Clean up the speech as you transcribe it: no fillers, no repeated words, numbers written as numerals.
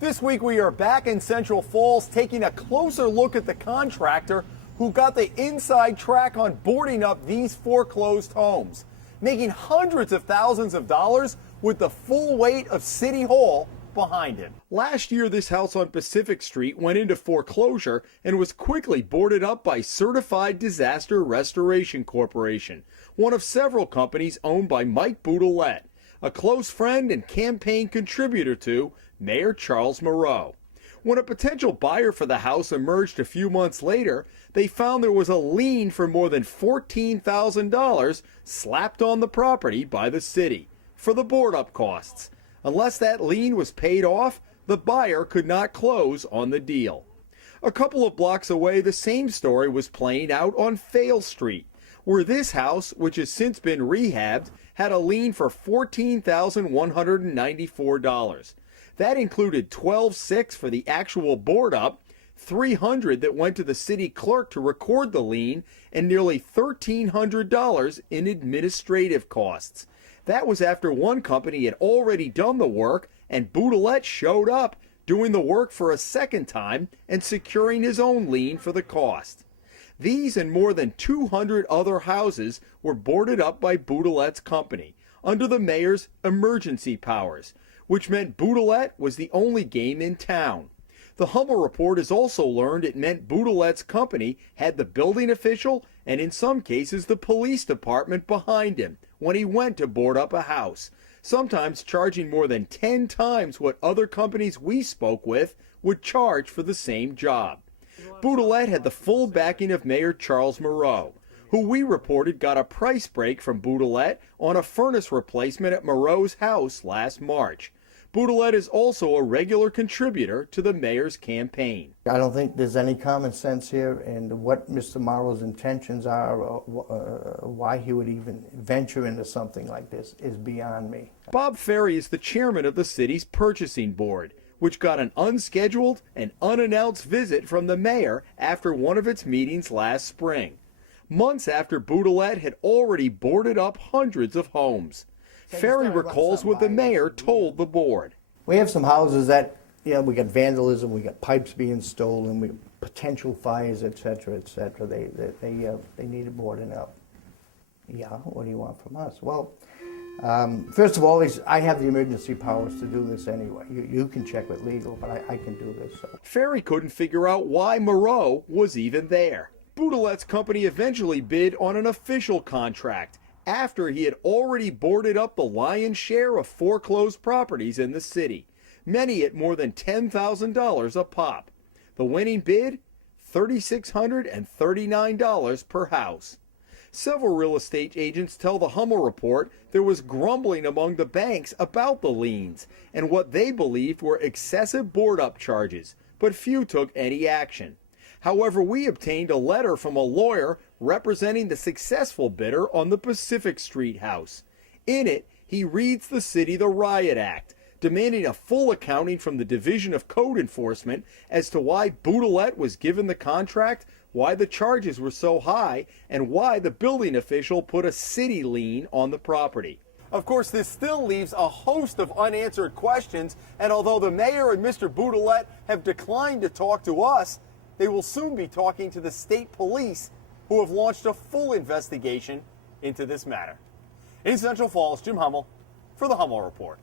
This week we are back in Central Falls taking a closer look at the contractor who got the inside track on boarding up these foreclosed homes, making hundreds of thousands of dollars with the full weight of City Hall behind him. Last year, this house on Pacific Street went into foreclosure and was quickly boarded up by Certified Disaster Restoration Corporation, one of several companies owned by Mike Boudoulet, a close friend and campaign contributor to Mayor Charles Moreau. When a potential buyer for the house emerged a few months later, they found there was a lien for more than $14,000 slapped on the property by the city for the board-up costs. Unless that lien was paid off, the buyer could not close on the deal. A couple of blocks away, the same story was playing out on Fale Street, where this house, which has since been rehabbed, had a lien for $14,194. That included $12,600 for the actual board up, $300 that went to the city clerk to record the lien, and nearly $1,300 in administrative costs. That was after one company had already done the work and Boudoulet showed up doing the work for a second time and securing his own lien for the cost. These and more than 200 other houses were boarded up by Boudoulet's company under the mayor's emergency powers, which meant Boudoulet was the only game in town. The Hummel report has also learned it meant Boudoulet's company had the building official and in some cases the police department behind him when he went to board up a house, sometimes charging more than 10 times what other companies we spoke with would charge for the same job. Boudoulet had the full backing of Mayor Charles Moreau, who we reported got a price break from Boudoulet on a furnace replacement at Moreau's house last March. Boudoulet is also a regular contributor to the mayor's campaign. I don't think there's any common sense here, and what Mr. Morrow's intentions are, why he would even venture into something like this is beyond me. Bob Ferry is the chairman of the city's purchasing board, which got an unscheduled and unannounced visit from the mayor after one of its meetings last spring, months after Boudoulet had already boarded up hundreds of homes. Ferry recalls what the mayor told the board. We have some houses that, we got vandalism, we got pipes being stolen, we got potential fires, etc., etc. They needed boarding up. Yeah, what do you want from us? Well, first of all, I have the emergency powers to do this anyway. You can check with legal, but I can do this. So. Ferry couldn't figure out why Moreau was even there. Boudoulet's company eventually bid on an official contract after he had already boarded up the lion's share of foreclosed properties in the city, many at more than $10,000 a pop. The winning bid, $3,639 per house. Several real estate agents tell the Hummel report there was grumbling among the banks about the liens and what they believed were excessive board-up charges, but few took any action. However, we obtained a letter from a lawyer representing the successful bidder on the Pacific Street house. In it, he reads the city the Riot Act, demanding a full accounting from the Division of Code Enforcement as to why Boudoulet was given the contract, why the charges were so high, and why the building official put a city lien on the property. Of course, this still leaves a host of unanswered questions, and although the mayor and Mr. Boudoulet have declined to talk to us, they will soon be talking to the state police, who have launched a full investigation into this matter. In Central Falls, Jim Hummel for the Hummel Report.